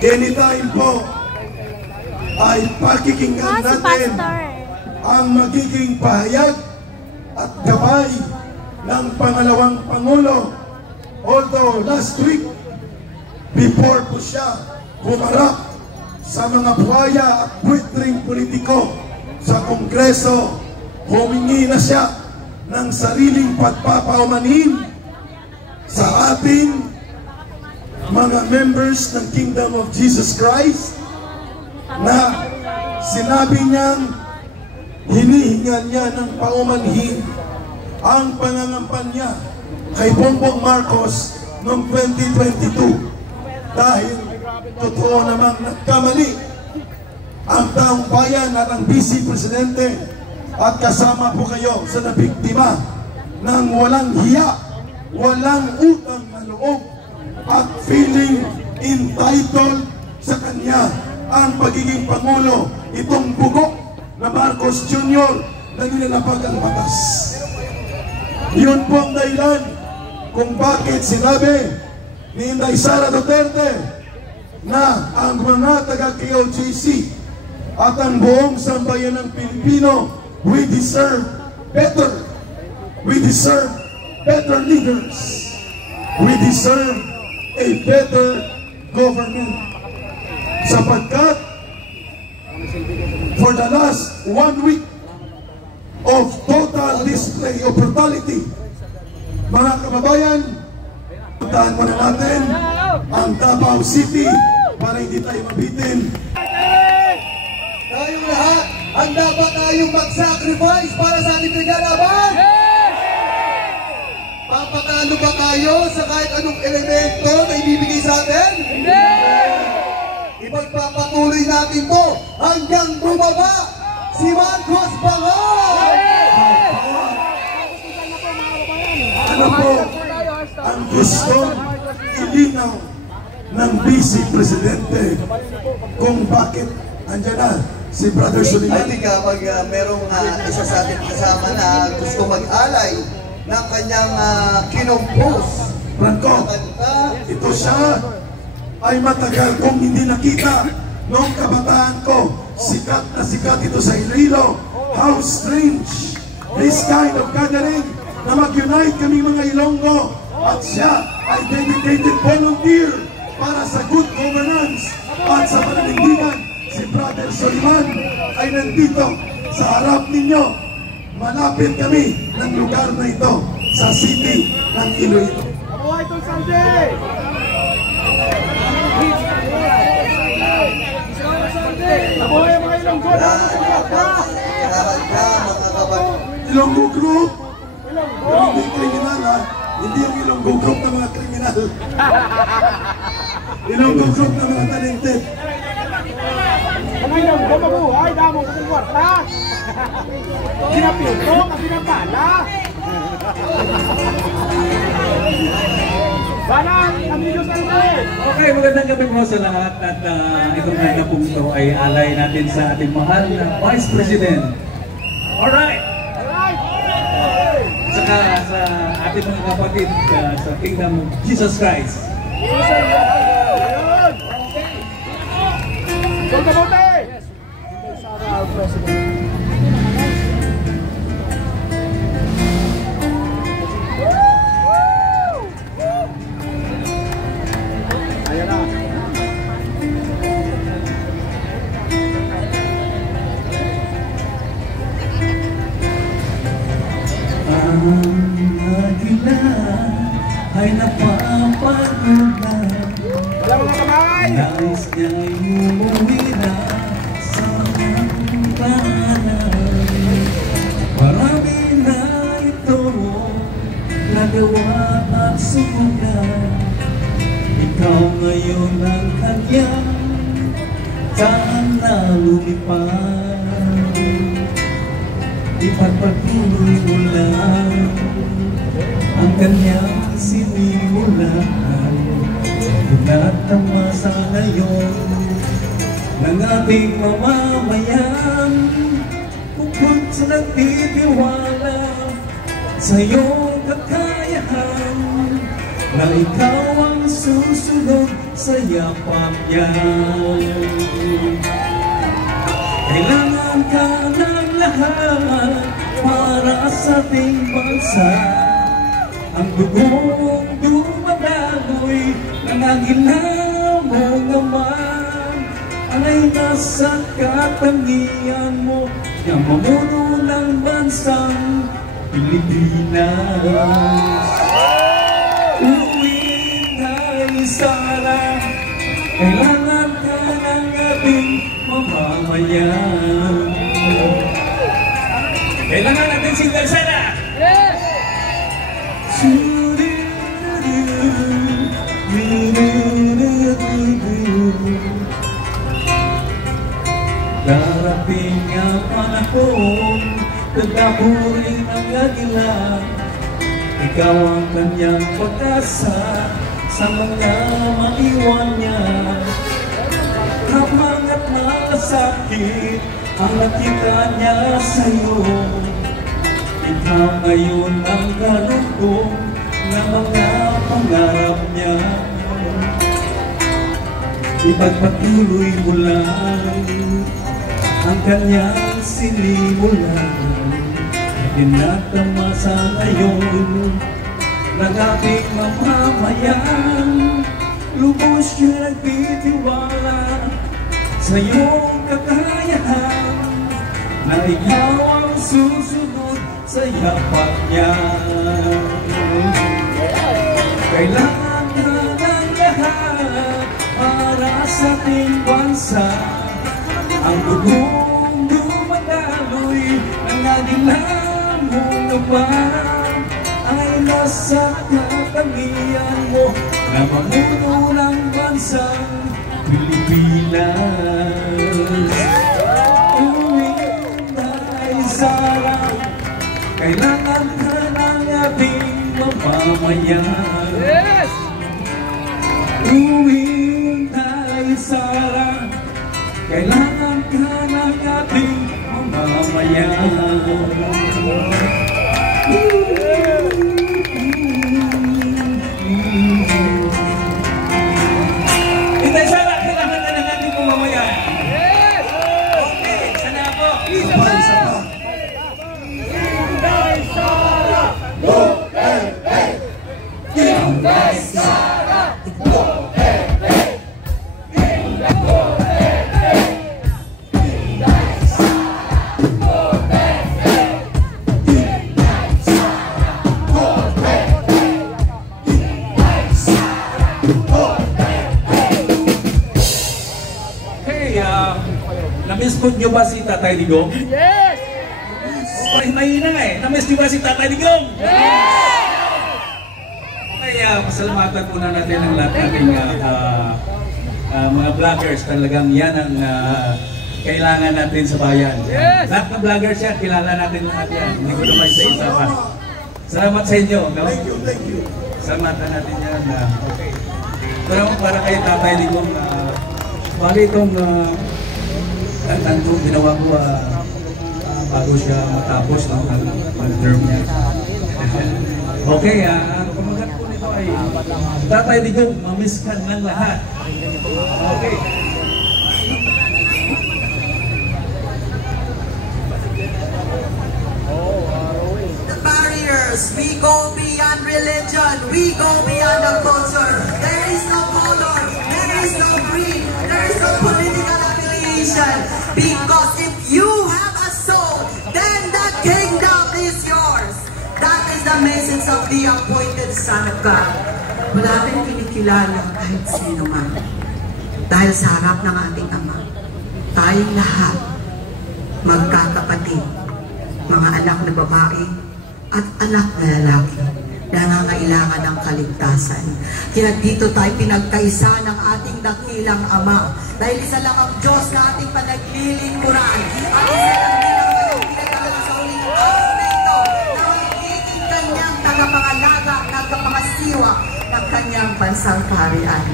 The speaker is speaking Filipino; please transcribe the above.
anytime po ay pakikinggan natin ang magiging pahayag at gabay ng pangalawang Pangulo. Although last week, before po siya humarap sa mga buhaya at buitring politiko sa Kongreso, humingi na siya ng sariling pagpapaumanhin sa ating mga members ng Kingdom of Jesus Christ, na sinabi niyang hinihingan niya ng paumanhin ang pangangampanya kay Bongbong Marcos noong 2022 dahil totoo namang nagkamali ang taong bayan at ang Vice Presidente, at kasama po kayo sa nabiktima ng walang hiya, walang utang na loob at feeling entitled sa kanya ang pagiging Pangulo, itong bugok na Marcos Jr. na nilalapag ang batas. Yun po ang dahilan kung bakit sinabi ni Inday Sara Duterte na ang mga taga-KOJC at ang buong sambayan ng Pilipino, we deserve better. We deserve better leaders. We deserve a better government. Sapagkat for the last 1 week of total display of brutality, mga kababayan, puntahan muna natin ang Davao City para hindi tayo mabitin. Tayong lahat, handa ba tayong mag-sacrifice para sa ating pinaglaban? Papatalo ba tayo sa kahit anong elemento na ibibigay sa atin? Hindi! Ipagpapatuloy natin to hanggang bumaba si Marcos Bangag! Ano po ang gusto ilinaw ng Vice Presidente kung bakit andyan na si Brother Soliman? I think kapag merong isa sa ating kasama na gusto mag-alay ng kanyang kinompose Franco, ito siya ay matagal kong hindi nakita noong kabataan ko. Sikat na sikat ito sa Iloilo. How strange this kind of gathering na mag-unite kami mga Ilonggo, at siya ay dedicated volunteer para sa good governance at sa pananindigan. Si Brother Soliman ay nandito sa harap ninyo. Malapit kami ng lugar na ito sa city ng Iloilo. Mabuhay itong Sunday! Mabuhay mga Ilonggo! Ilonggo Group! Hindi kriminal, ha? Hindi yung Ilonggo Group na mga kriminal. Ilonggo Group na mga talented. Mga Ilonggo, mabuhay! Damong sa kwarta! Sinapito ka pinapala! Balang, amigos ng Red! Okay, magandang gabi po sa lahat, at itong na punto ay alay natin sa ating mahal na Vice President. Alright! Saka sa ating mga kapatid sa Kingdom of Jesus Christ. Golgamote! Sara, President. Ay napapagod na. Wala mga kamay! Nais niya'y umuwi na sa tahanan. Marami na ito nagawa at sumunod. Ikaw ngayon ang kanyang daan na lumipad. Ipagpatuloy mo lang ang kanyang sinimulan, at tamasa ngayon ng ating mamamayan, bukod sa nagtitiwala sa iyong kakayahan, na ikaw ang susunod sa yapak niya. Kailangan ka ng lahat para sa ating bansa. Ang dugong dumadaloy, nangangilaw mo naman, ay nasa katangian mo na mamuno ng bansang Pilipinas. Uwing tayo sana, kailangan ka ng ating mamamayan. Kailangan natin single sana. Darating ang panahon, tagdapurin ang agila. Ikaw ang kanyang pag-asa sa mga maiwan niya. Habang at nakasakit ang nakita niya sa'yo, ikaw ngayon ang galugong na mga pangarap niya. Ipagpatuloy mo lang ang kanyang sinimulan. Tinatamasa ngayon ng ating mamamayan. Lubos siya nagtitiwala sa iyong kakayahan, na ikaw ang susunod sa yapak niya. Kailangan ka ng lahat para sa ating bansa. Ang dugong dumadaloy, ang agilan mo naman, ay nasa katangian mo na mamuno ng bansang Pilipinas. Uwing tayo sana, kailangan ka ng ating mamamayan. Uwing tayo sana, kailangan ka ng ating mamamayan. Hindi sana, kailangan ka ng ating mamamayan. Okay, sana po. Isa pa, isa pa. Inday Sara! Duterte! Inday Sara! Duterte! Inday Duterte! Inday Sara! Duterte! Inday Sara! Duterte! Inday Sara! Duterte! Hey, na-miss po niyo ba si Tatay Digong? Yes! Mahina nga eh. Na-miss niyo ba si Tatay Digong? Kaya pasalamatan po na natin ang lahat nating mga vloggers. Talagang yan ang kailangan natin sa bayan. Lahat ng vloggers yan, kilala natin lahat yan. Hindi ko naman sa isa pa. Salamat sa inyo. No? Thank you, thank you. Salamatan natin yan. Okay. Pero para kay Tatay Digong, bali itong itong ginawa ko bago siya matapos ng term niya. Okay, kumagat po nito ay Tatay Digong, mamiss ka ng lahat. Okay. The barriers, we go beyond religion, we go beyond the culture. There is no color, there is no creed, there is no political affiliation. Because if you have a soul, then the kingdom is yours. That is the message of the appointed Son of God. Wala tayong kinikilala kahit sino man. Dahil sa harap ng ating Ama, tayong lahat, magkakapatid, mga anak na babae at anak na lalaki, nangangailangan ng kaligtasan. Kaya dito tayo pinagkaisa ng ating dakilang Ama. Dahil isa lang ang Diyos na ating panaglilingkuran. At isa lang din ang pinagkala sa uling araw na ito na magiging kanyang tagapangalaga, tagapangasiwa ng kanyang bansang kaharian.